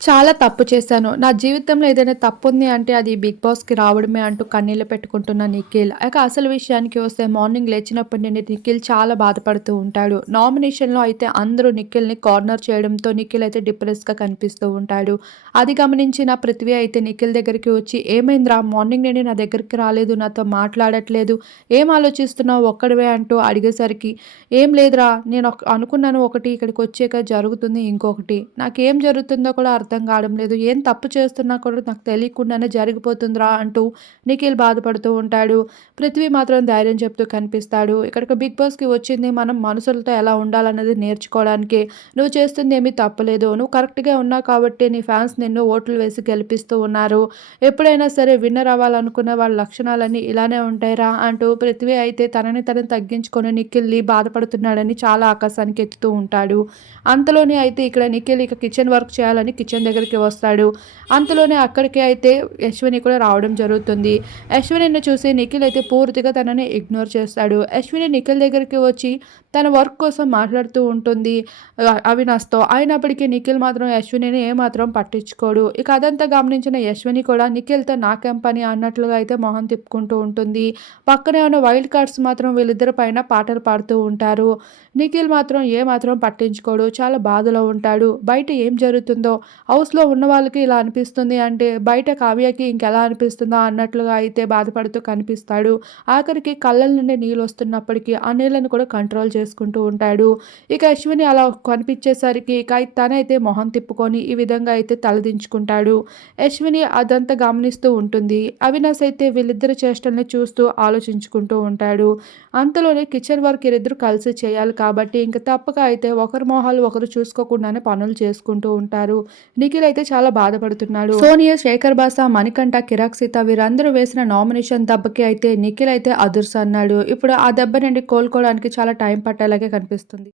చాలా తప్పు చేశాను. నా జీవితంలో ఏదైనా తప్పు ఉంది అంటే అది బిగ్ బాస్కి రావడమే అంటూ కన్నీళ్ళు పెట్టుకుంటున్న నిఖిల్. ఇక అసలు విషయానికి వస్తే మార్నింగ్ లేచినప్పటి నుండి నిఖిల్ చాలా బాధపడుతూ ఉంటాడు. నామినేషన్లో అయితే అందరూ నిఖిల్ని కార్నర్ చేయడంతో నిఖిల్ అయితే డిప్రెస్గా కనిపిస్తూ ఉంటాడు. అది గమనించిన పృథ్వీ అయితే నిఖిల్ దగ్గరికి వచ్చి ఏమైందిరా? మార్నింగ్ నుండి నా దగ్గరికి రాలేదు. నాతో మాట్లాడట్లేదు. ఏం ఆలోచిస్తున్నావు? ఒక్కడివే అంటూ అడిగేసరికి ఏం లేదురా. నేను అనుకున్నాను. ఒకటి ఇక్కడికి వచ్చాక జరుగుతుంది ఇంకొకటి. నాకేం జరుగుతుందో కూడా అర్థం అర్థం కావడం లేదు. ఏం తప్పు చేస్తున్నా కూడా నాకు తెలియకుండానే జరిగిపోతుందిరా అంటూ నిఖిల్ బాధపడుతూ ఉంటాడు. పృథ్వీ మాత్రం ధైర్యం చెప్తూ కనిపిస్తాడు. ఇక్కడికి బిగ్ బాస్కి వచ్చింది మనం మనుషులతో ఎలా ఉండాలన్నది నేర్చుకోవడానికి. నువ్వు చేస్తుంది ఏమీ తప్పలేదు నువ్వు కరెక్ట్గా ఉన్నావు కాబట్టి నీ ఫ్యాన్స్ నిన్ను ఓట్లు వేసి గెలిపిస్తూ ఉన్నారు. ఎప్పుడైనా సరే విన్నర్ అవ్వాలనుకున్న వాళ్ళ లక్షణాలన్నీ ఇలానే ఉంటాయిరా అంటూ పృథ్వీ అయితే తనని తనని తగ్గించుకొని నిఖిల్ని బాధపడుతున్నాడని చాలా ఆకాశానికి ఎత్తుతూ ఉంటాడు. అంతలోనే అయితే ఇక్కడ నిఖిల్ ఇక కిచెన్ వర్క్ చేయాలని కిచెన్ దగ్గరికి వస్తాడు. అంతలోనే అక్కడికి అయితే యశ్విని కూడా రావడం జరుగుతుంది. యశ్వినిని చూసి నిఖిల్ అయితే పూర్తిగా తనని ఇగ్నోర్ చేస్తాడు. యశ్విని నిఖిల్ దగ్గరికి వచ్చి తన వర్క్ కోసం మాట్లాడుతూ ఉంటుంది. అవినాష్తో. అయినప్పటికీ నిఖిల్ మాత్రం యశ్వినిని ఏమాత్రం పట్టించుకోడు. ఇక అదంతా గమనించిన యశ్విని కూడా నిఖిల్తో నాకేం పని అన్నట్లుగా అయితే మొహం తిప్పుకుంటూ ఉంటుంది. పక్కనే ఉన్న వైల్డ్ కార్డ్స్ మాత్రం వీళ్ళిద్దరి పైన పాటలు పాడుతూ ఉంటారు. నిఖిల్ మాత్రం ఏమాత్రం పట్టించుకోడు. చాలా బాధలో ఉంటాడు. బయట ఏం జరుగుతుందో హౌస్లో ఉన్న వాళ్ళకి ఇలా అనిపిస్తుంది అంటే బయట కావ్యకి ఇంకెలా అనిపిస్తుందా అన్నట్లుగా అయితే బాధపడుతూ కనిపిస్తాడు. ఆఖరికి కళ్ళ నుండి నీళ్ళు వస్తున్నప్పటికీ ఆ నీళ్ళను కూడా కంట్రోల్ చేసుకుంటూ ఉంటాడు. ఇక అశ్విని అలా కనిపించేసరికి ఇక తనైతే మొహం తిప్పుకొని ఈ విధంగా అయితే తలదించుకుంటాడు. అశ్విని అదంతా గమనిస్తూ ఉంటుంది. అవినాష్ అయితే వీళ్ళిద్దరి చేష్టల్ని చూస్తూ ఆలోచించుకుంటూ ఉంటాడు. అంతలోనే కిచెన్ వర్క్ ఇద్దరు కలిసి చేయాలి కాబట్టి ఇంక తప్పక అయితే ఒకరి మొహాలు ఒకరు చూసుకోకుండానే పనులు చేసుకుంటూ ఉంటారు. నిఖిల్ అయితే చాలా బాధపడుతున్నాడు. సోనియా శేఖర్ బాసా మణికంఠ కిరాక్ సీత వీరందరూ వేసిన నామినేషన్ దెబ్బకి అయితే నిఖిల్ అయితే అదుర్స్ అన్నాడు. ఇప్పుడు ఆ దెబ్బ నుండి కోలుకోవడానికి చాలా టైం పట్టేలాగే కనిపిస్తుంది.